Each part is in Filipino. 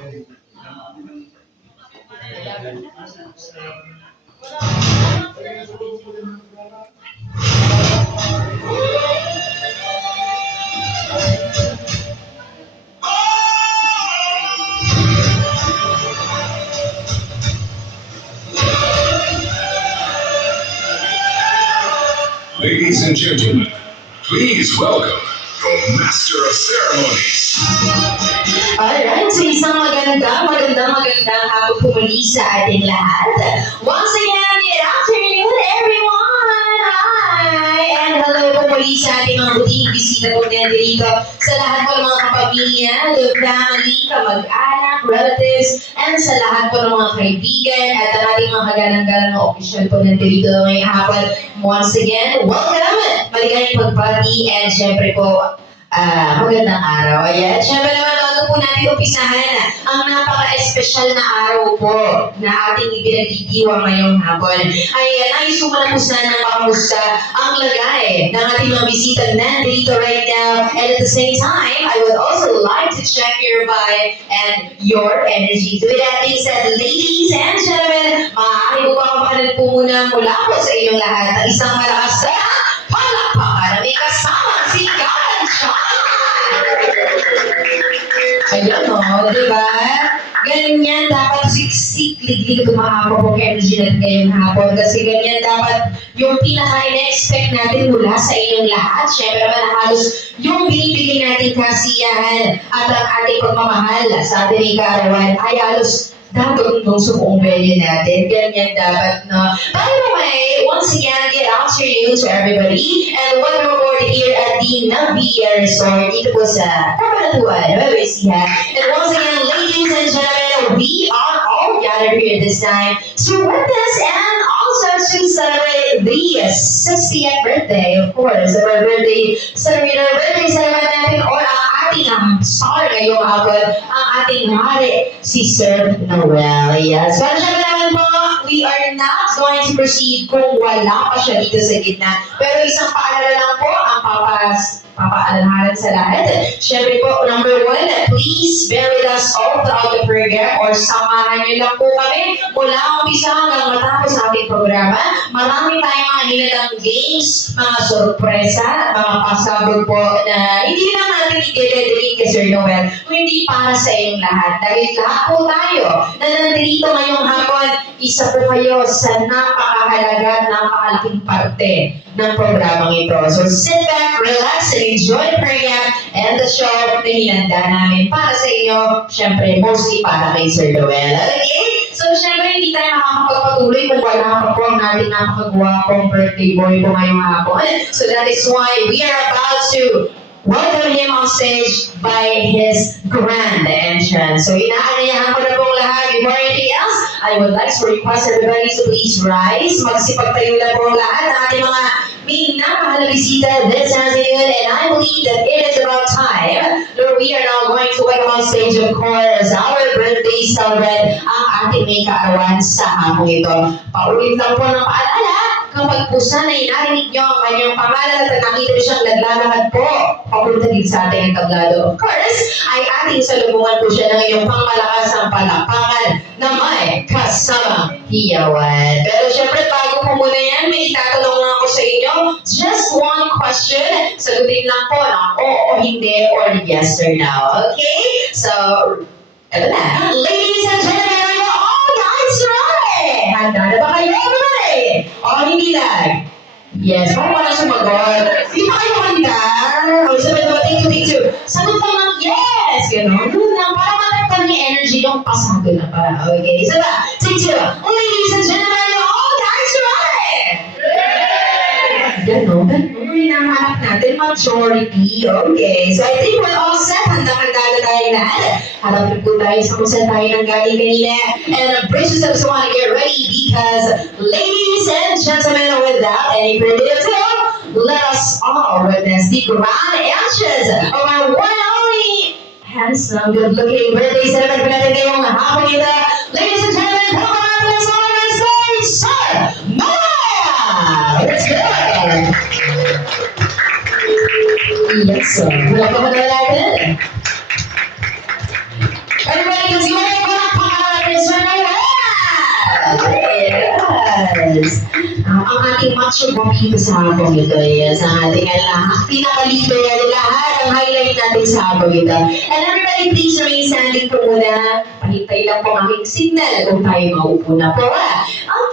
Ladies and gentlemen, please welcome the Master of Ceremonies. Alright, so isang magandang hapon po muli sa ating lahat. Once again, good afternoon everyone! Hi! And hello po muli sa ating mga buting bisita po na dito sa lahat po ng mga kapamilya, the family, kamag-anak, relatives, and sa lahat po ng mga kaibigan at ang ating mga kagalang-galang na official po na dito ngayong hapon. Once again, welcome! Maligayang pagbati and syempre po, magandang araw. Ayan, syempre naman bago po natin umpisahan ang napaka-espesyal na araw po na ating ibinagdidiwang ngayong hapon. Ay, nais ko muna po sana makamusta ang lagay ng ating mga bisita nandito right now. And at the same time, I would also like to check your vibe and your energy. So with that being said, ladies and gentlemen, maaari po pakapakalad po muna mula po sa inyong lahat ng isang malakas na palakpakan na may kasama si Kansha! Ayan o, diba? Ganyan dapat siksik, liglig kumahapon po energy natin ngayong hapon. Kasi ganyan dapat yung pinaka-in-expect natin mula sa inyong lahat. Siyempre naman halos yung binibigay natin kasiyahan at ang ating pagmamahal sa ating kaarawan ay halos dapat nung sa buong venue natin. Ganyan dapat, no? By the way, once again, good afternoon to everybody. And welcome aboard here at the Navia Resort dito po sa Kabanatuan, Nueva And once again, ladies and gentlemen, we are all gathered here this time to witness and also to celebrate the 60th birthday, of course, our birthday ceremony natin or ang ating star ngayong hapon, ang ating hari, si Sir Noel. Yes. Pero syempre naman po, we are not going to proceed kung wala pa siya dito sa gitna. Pero isang paalala lang po ang papaalalahanan sa lahat. Syempre po, number one, please bear with us all throughout the program or samahan niyo lang po kami mula umpisa hanggang matapos sa ating programa. Marami tayong mga hinalang games, mga sorpresa, mga pasabog po na hindi lang natin i-dedicate kay Sir Noel, kundi para sa inyong lahat. Dahil lahat po tayo na nandito ngayong hapon, isa po kayo sa napakahalaga, napakalaking parte ng programang ito. So sit back, relax, and enjoy the program and the show na hinanda namin para sa inyo, syempre mostly para kay Sir Noel. Okay? So syempre hindi tayo makakapagpatuloy kung wala pa po ang natin napakagwapong birthday boy po ngayong hapon. So that is why we are about to welcome him on stage by his grand entrance. So inaanayahan ko na pong lahat. Before anything else, I would like to request everybody to please rise. Magsipagtayo na po lahat ng ating mga minamahal na bisita this afternoon. And I believe that it is about time that we are now going to welcome on stage, of course, our birthday celebrant, ang ating may kaarawan sa hapong ito. Paulit lang po ng paalala, kapag po sana'y narinig niyo ang kanyang pangalan at nakita niyo siyang naglalakad po papunta din sa ating tablado, of course, ay ating salubungan po siya ng iyong pangmalakas ang palakpakan na may kasamang hiyawan. Pero syempre, bago po muna yan, may itatanong lang ako sa inyo. Just one question. Sagutin lang po ng oo, hindi, or yes or no. Okay? So, eto na. Ladies and gentlemen, are you all guys ready? Handa na ba kayo? O hindi lang? Yes, paano ka na sumagot? Hindi pa kayo handa? O sabi naman, thank you. Sagot lang ng yes! Gano'n. Doon lang, para matagpan yung energy yung pasado na para. Okay, isa ba? Take two. Ladies and gentlemen, are you all guys ready? Gano'n. Hinahanap natin majority. Okay, so I think we're all set. Handa-handa na tayo lahat. Harapin po tayo sa kung saan tayo nang galing kanina. And braces up, so I want to get ready because, ladies and gentlemen, without any further ado, let us all witness the grand entrance of our one and only handsome, good-looking birthday celebrant po natin ngayong hapon ito. Ladies and gentlemen, welcome to the stage, Sir Noel! Let's go! Yes, sir. Welcome to natin. Everybody, let's go ating macho dito sa hapong ito. Yes, ang ating pinaka-leader na lahat ang highlight natin sa hapong ito. And everybody, please remain standing po muna. Pahintay lang po ang aking signal kung tayo maupo na po.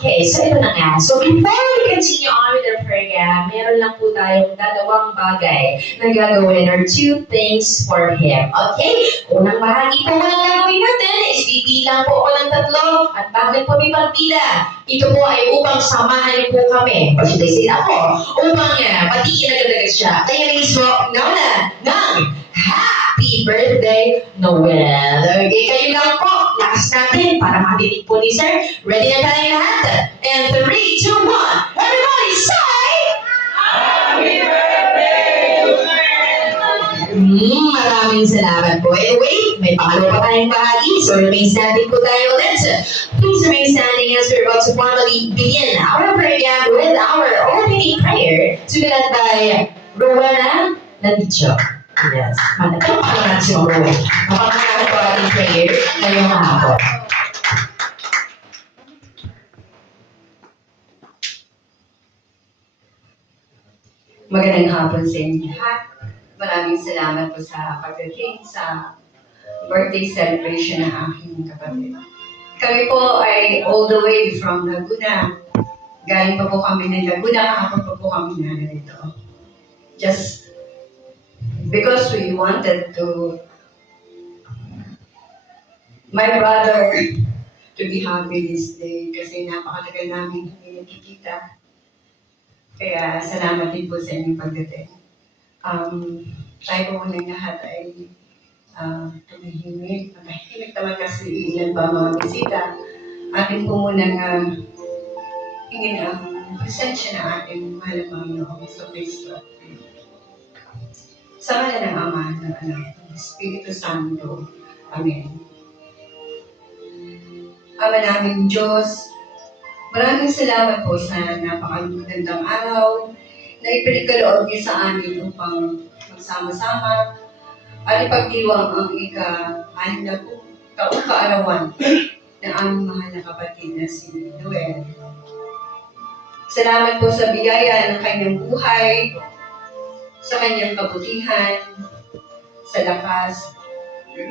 Okay, so ito na nga. So before we continue on with the program, meron lang po tayong dalawang bagay na gagawin or two things for him. Okay? Unang bahagi po na gagawin natin is bibilang po ako ng tatlo. At bakit po may pagpila? Ito po ay upang samahan niyo po kami. Or should I say ako? Upang patiin agad-agad siya. Kaya mismo, nauna ng Happy Birthday, Noel. Okay, kayo lang po. Lakas natin para matinig po ni Sir. Ready na tayo lahat? And 3, 2, 1. Everybody say! Happy Birthday, maraming salamat po. And wait, may pangalawa pa tayong bahagi. So remain standing po tayo ulit. Please remain standing as we're about to formally begin our program with our opening prayer to be led by Rowena Nadicho. Yes. Manatapang natin si Rowena. Mapangalaman po ating prayer ngayong hapon. Magandang hapon sa inyo lahat. Maraming salamat po sa pagdating sa birthday celebration ng aking kapatid. Kami po ay all the way from Laguna. Galing pa po kami ng Laguna, kahapon pa po kami narito. Just because we wanted to my brother to be happy this day kasi napakatagal namin hindi nakikita. Kaya salamat din po sa inyong pagdating. Tayo po muna lahat ay tumihimik. Matahimik naman kasi ilan pa mga bisita. Atin po muna hingin ang presensya ng ating mahal na Panginoon sa Kristo. Sa ngala ng Ama, ng Anak, ng Espiritu Santo. Amen. Ama naming Diyos, maraming salamat po sa napakagandang araw na ipinagkaloob niyo sa amin upang magsama-sama at ipagdiwang ang ika-6 na taong kaarawan ng aming mahal na kapatid na si Noel. Salamat po sa biyaya ng kanyang buhay, sa kanyang kabutihan, sa lakas,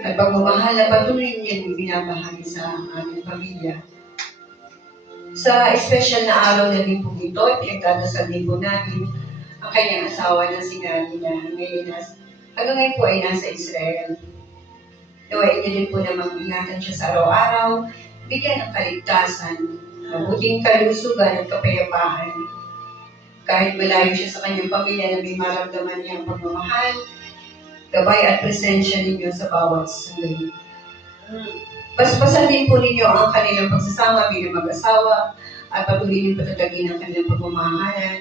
at pagmamahal na patuloy niyang binabahagi sa aming pamilya. Sa special na araw na din po ito, pinagdadasal din po namin ang kanyang asawa na sinabi na ngayon hanggang ngayon po ay nasa Israel. Nawain niya din po na mag-ingatan siya sa araw-araw, bigyan ng kaligtasan, mabuting kalusugan at kapayapaan. Kahit malayo siya sa kanyang pamilya na may maramdaman niyang pagmamahal, gabay at presensya ninyo sa bawat sandali. Paspasan din po ninyo ang kanilang pagsasama bilang mag-asawa at patuloy niyong patatagin ang kanilang pagmamahalan,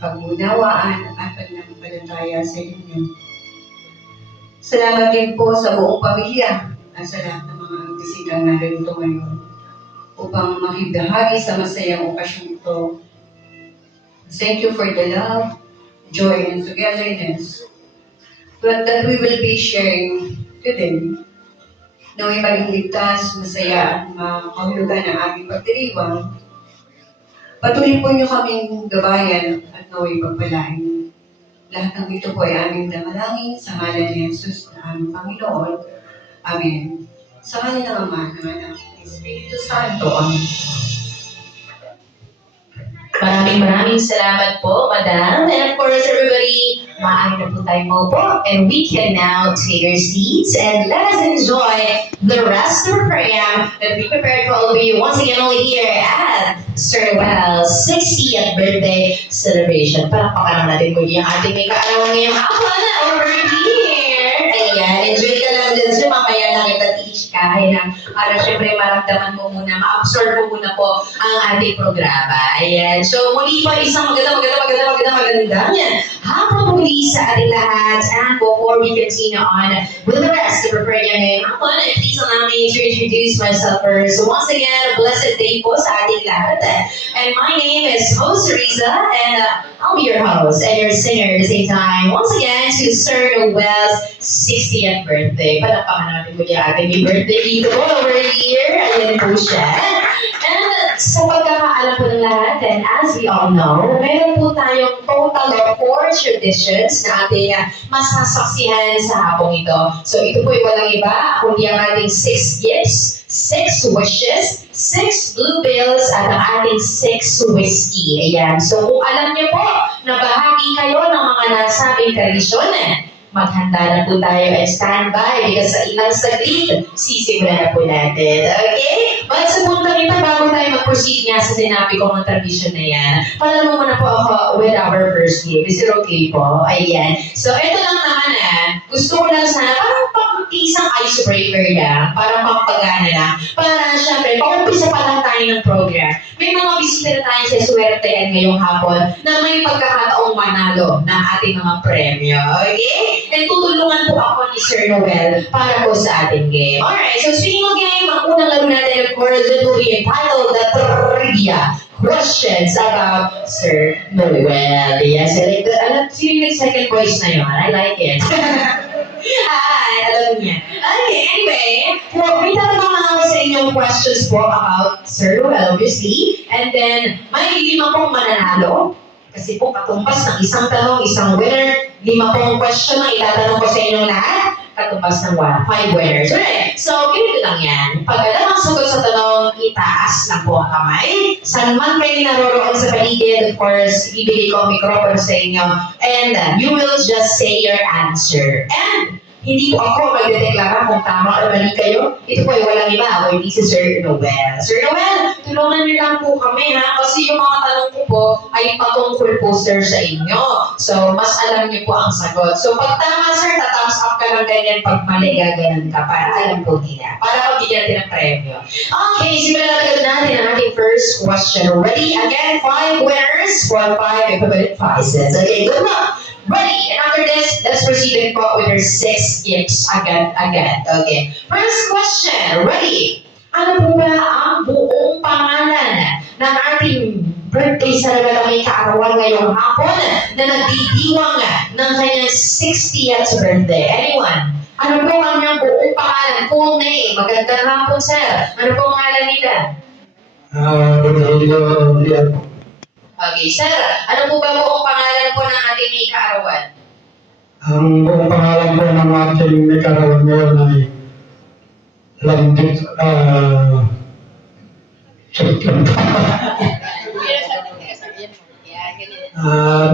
pag-unawaan at pagnampalataya sa inyo. Salamat din po sa buong pamilya at sa lahat ng mga bisitang narito ngayon upang makibahagi sa masayang okasyon ito. Thank you for the love, joy, and togetherness that we will be sharing today. Naway maging ligtas, masaya at makahulugan ang aming pagdiriwang. Patuloy po niyo kaming gabayan at naway pagpalain. Lahat ng ito po ay aming damalangin sa ngalan ni Jesus na aming Panginoon. Amen. Sa ngalan ng Ama, ng Anak, ng Espiritu Santo. Amen. Maraming salamat po, Madam. And of course, everybody, maaari na po tayong maupo. And we can now take our seats and let us enjoy the rest of the program that we prepared for all of you once again only here at Sir Noel's 60th birthday celebration. Palakpakan natin muli ang ating may kaarawan ngayong hapon over here. Ayan, enjoy ka lang dyan. So, mamaya lang kita teach kahit na para syempre maramdaman mo muna, ma-absorb mo muna po ang ating programa. Ayan. So, muli po isang magandang hapon muli sa ating lahat. And before we continue on with the rest of our program ngayong hapon, please allow me to introduce myself first. So, once again, a blessed day po sa ating lahat. And my name is Host Riza, and I'll be your host and your singer at the same time. Once again, to Sir Noel's 60th birthday. Palakpakan natin po yung ating birthday dito po over here. Ayan po siya. And sa pagkakaalam po ng lahat, and as we all know, meron po tayong total of 4 traditions na ating masasaksihan sa hapong ito. So ito po ay walang iba, kundi ang ating 6 gifts, 6 wishes, 6 blue bills, at ang ating 6 whiskey. Ayan. So kung alam niyo po na bahagi kayo ng mga nasabing tradisyon, maghanda na po tayo and stand by because sa ilang saglit, sisimulan na po natin. Okay? But sa puntong ito, bago tayo mag-proceed nga sa sinabi ko ng tradition na yan, palalo muna po ako with our first gift. Is it okay po? Ayan. So, ito lang naman gusto ko lang sana, parang isang icebreaker lang, parang pampagana lang, para syempre, pag-umpisa pa lang tayo ng program, may mga bisita na tayo sa swertean ngayong hapon na may pagkakataong manalo ng ating mga premyo. Okay? And tutulungan po ako ni Sir Noel para po sa ating game. Alright, so speaking of game, ang unang laro natin, of course, it will be entitled the Trivia Questions about Sir Noel. Yes, I like the, sino yung second voice na yun? I like it. Hi, alam niya. Okay, anyway, may tatanong lang ako sa inyong questions po about Sir Noel, obviously. And then, may 5 pong mananalo. Kasi po, katumbas ng isang tanong, isang winner, 5 pong question ang itatanong ko sa inyong lahat, katumbas ng 5 winners. Alright, so ganito lang yan. Pag alam ang sagot sa tanong, itaas lang po ang kamay. Saan man kayo naroroon sa paligid, of course, ibigay ko ang mikropono sa inyo. And you will just say your answer. And hindi po ako magdedeklara kung tama o mali kayo. Ito po ay walang iba. Hindi si Sir Noel. Sir Noel, tulungan niyo lang po kami ha. Kasi yung mga tanong ko po ay patungkol po sir sa inyo. So, mas alam niyo po ang sagot. So, pag tama sir, tatthumbs up ka lang ganyan. Pag mali, gaganon ka para alam po nila. Para magbigyan natin ng premyo. Okay, simulan natin natin ang ating first question. Ready? Again, 5 winners for 5 equivalent prizes. Okay, good luck. Ready? And after this, let's proceed with our 6 gifts agad. Okay. First question. Ready? Ano po ba ang buong pangalan ng ating birthday celebrant may kaarawan ngayong hapon na nagdidiwang ng kanyang 60th birthday? Anyone? Ano po ang kanyang buong pangalan? Full name. Magandang hapon, sir. Ano po ang pangalan nila? Okay, sir. Ano po ba buong pangalan po ng ating may kaarawan? Ang buong pangalan po ng ating may kaarawan ngayon ay Landit,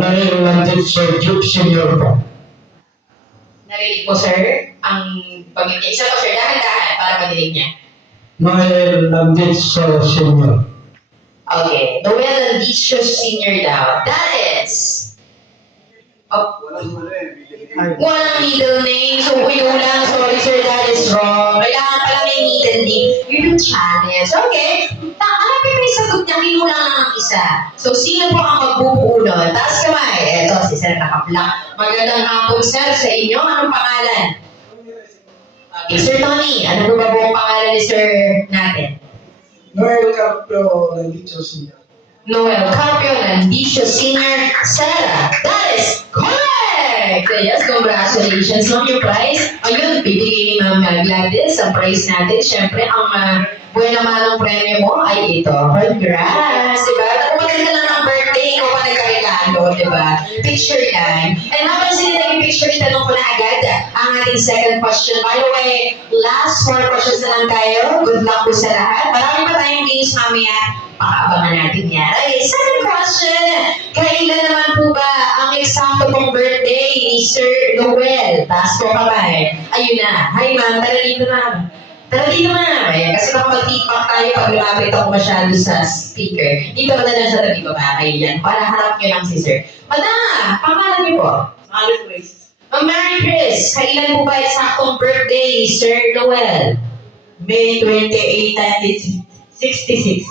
Nail Landit Senior po. Narinig mo, sir? Ang pamilya. Isa pa, sir. Dahan-dahan para madinig niya. Nail Landit Senior. Okay. Noel Landicious Senior daw. That is... Walang middle name. So, lang. Sorry, sir. That is wrong. Kailangan pala may middle name. Yun yung challenge. Okay. Hanapin mo yung sagot niya. Kinulang lang ang isa. So, sino po ang magbubuo nun? Taas kamay. Eto, si Sir Nakaplak. Magandang hapon, sir. Sa inyo, anong pangalan? Okay, Sir Tony. Ano po ba buong pangalan ni Sir natin? Noel Carpio Landit Senior. Noel Carpio Landicious Senior. Sarah, that is correct! Yes, congratulations on your prize. Ayun, bibigay ni Ma'am Gladys ang prize natin. Siyempre, ang buwan naman ng premyo mo ay ito. Congrats! Diba? Kumagal ka lang ng birthday, ikaw pa nagkarigalo, diba? Picture yan. And napansin nila yung picture, itanong ko na agad ang ating second question. By the way, last 4 questions na lang tayo. Good luck po sa lahat. Marami pa tayong games mamaya. Pakaabangan natin yan. Okay, second question. Kailan naman po ba ang eksakto pong birthday ni Sir Noel? Taas po kamay. Ayun na. Hi ma'am, tara dito ma'am. Tara dito ma'am. Ayan, kasi makapag-feedback tayo pag lumapit ako masyado sa speaker. Dito ka na lang sa tabi ba ma'am? Ayan, para harap nyo lang si Sir. Madam, pangalan niyo po? Mary Grace. Ma'am Mary Chris, kailan po ba eksaktong birthday ni Sir Noel? May 28, 1966.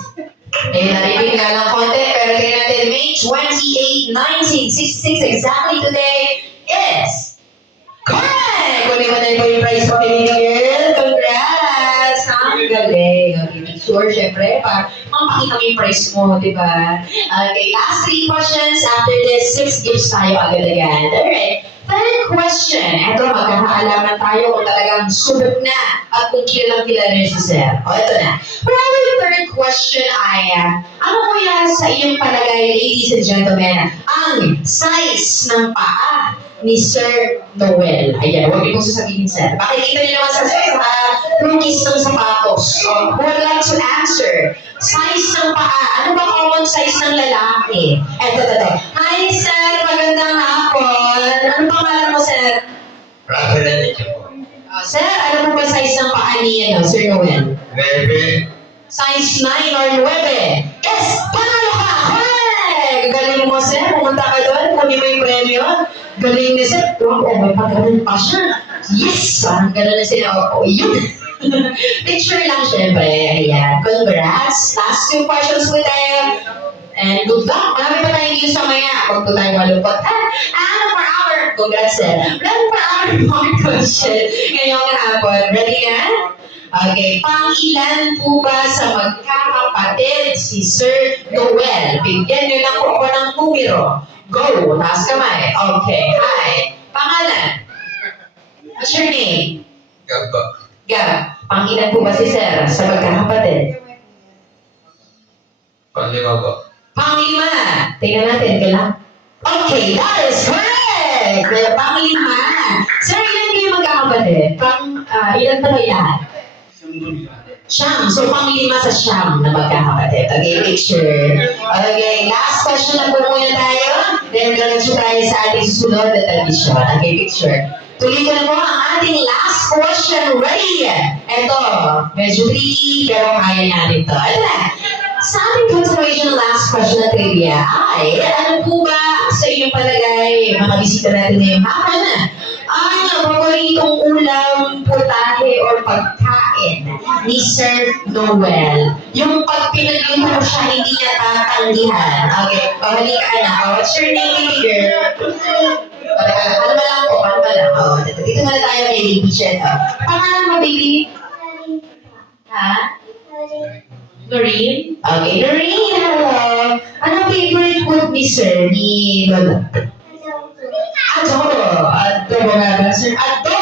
Narinig nga lang konti, pero tingnan natin, May 28, 1966, exactly today is correct! Kunin mo na po yung prize mo kay girl. Congrats! Ang galing. Okay, sure, syempre, para mapakita mo yung prize mo, di ba? Okay, last 3 questions. After this, 6 gifts tayo agad-agad. Alright. Third question. Ito, magkakaalaman tayo kung talagang subok na at kung kilalang kilala niyo si Sir. O, ito na. For our third question ay, ano kaya sa iyong palagay, ladies and gentlemen, ang size ng paa ni Sir Noel? Ayan, huwag niyo pong sasabihin, Sir. Makikita niyo naman sa rookies ng sapatos. Who would like to answer? Size ng paa. Ano ba common size ng lalaki? Eto. Hi, Sir. Magandang hapon. Ano pangalan mo, Sir? Rafael Enrique po. Sir, ano po ba size ng paa ni Sir Noel? 9. Size 9 or 9? Yes! Panalo ka! Hey! Galing mo, Sir. Pumunta ka doon. Kunin mo yung premyo. Galing ni Sir. Wow, may pagkaroon pa siya. Yes! Parang gano'n na sila. Oo, yun. Picture lang, syempre. Ayan. Congrats. Last 2 questions with tayo. And good luck. Marami pa tayong news sa maya. Huwag po tayong malungkot. Ano for our... Congrats, Sir. Ready for our fourth question. Ngayong hapon. Ready na? Okay. Pang-ilan po ba sa magkakapatid si Sir Noel? Bigyan niyo lang po ako ng numero. Go! Taas kamay. Okay. Hi. Pangalan? What's your name? Gaba. Gab. Pang-ilan po ba si Sir sa magkakapatid? Panlima po. Pang-lima. Tingnan natin, kailan? Okay, that is correct! Pang-lima. Sir, ilan kayo magkakapatid? Ilan ba kayo lahat? Siyam. So, pang-lima sa siyam na magkakapatid. Okay, picture. Okay, last question na po muna tayo. Then, diretso tayo sa ating susunod na tradisyon. Okay, picture. Tuloy ko na po ang ating last question. Ready? Ito, medyo tricky, pero kaya natin to. Ito na. Sa ating consideration last question na trivia ay, ano po ba sa inyong palagay, mga bisita natin ngayong hapon, ang paboritong ulam, putahe, or pagkain ni Sir Noel? Yung pag pinagluto mo siya, hindi niya tatanggihan. Okay, halika na. What's your name, baby girl? Kalma lang po, kalma lang. Dito muna tayo kay Baby Jen. Pangalan mo, baby? Ha? Lorraine? Okay, Lorraine, hello. Ano favorite food ni Sir, ni Lola? Adobo. Adobo nga ba, Sir? Adobo!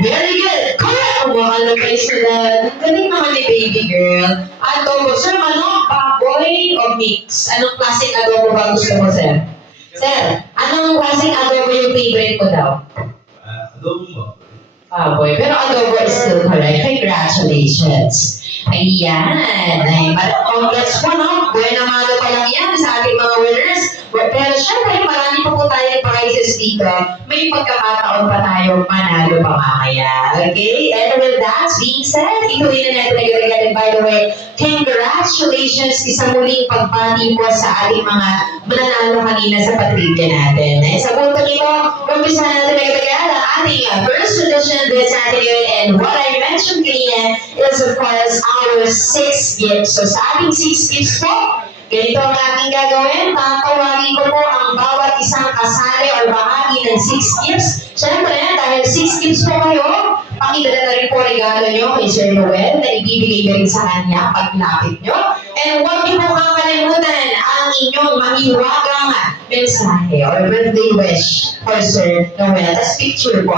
Very good! Correct! Umuha lang kayo sila. Galing naman ni baby girl. Adobo. Sir, manok, baboy, o mix? Anong klaseng adobo ba gusto mo, Sir? Sir, anong klaseng adobo yung favorite ko daw? Adobo mo. Baboy. Pero adobo is still correct. Congratulations. Ayan. Ay, congrats po, no? Buena maga pa lang yan sa ating mga winners. Pero syempre, marami pa po tayong prizes dito. May pagkakataon pa tayo manalo pa mamaya. Okay? And with that being said, ituloy na natin nag-regalan. By the way, congratulations sa muling pagbati po sa ating mga mananalo kanina sa patribya natin. Sa punto nito, umpisa natin nag-regalan ang ating first edition this afternoon. And what I mentioned kanina is of course our 6 gifts. So sa ating 6 gifts po, ganito ang ating gagawin. Tatawagin ko po ang bawat isang kasali or bahagi ng 6 gifts. Siyempre, dahil 6 gifts po kayo, pakidala na rin po regalo nyo kay Sir Noel na ibibigay na rin sa kanya paglapit nyo. And huwag niyo po kakalimutan ang inyong mahiwagang mensahe or birthday wish for Sir Noel. Tapos picture po,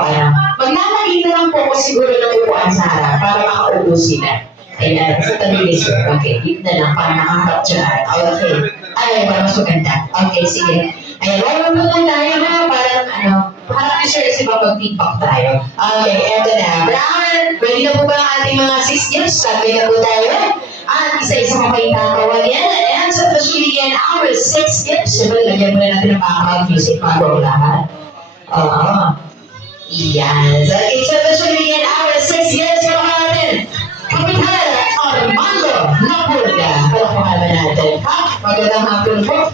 maglalagay na lang po ko siguro ng upuan sa harap para makaubusin na. Ayan, sa tabi Sir. Okay, dito na lang para makaharap dyan. Okay. Ay, para mas maganda. Okay, sige. Ayan, wala mo po tayo na parang parang ni Sir kasi mag-feedback tayo. Okay, eto na. Brown, ready na po ba ang ating mga 6 gifts? Sabi na po tayo. At isa-isa ko kayo tatawagin. And so, again, our 6 gifts. Siyempre, lagyan mo na natin ang background music bago ang lahat. Oo. Yan. So, again, our 6 gifts. Para natin. Kapitan Armando Napurga. Palakuhan na natin. Ha? Magandang hapon po.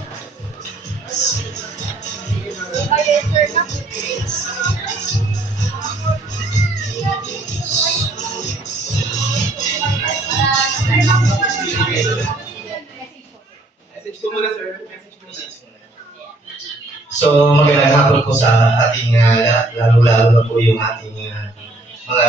So magandang hapon po sa ating lalo-lalo na po yung ating mga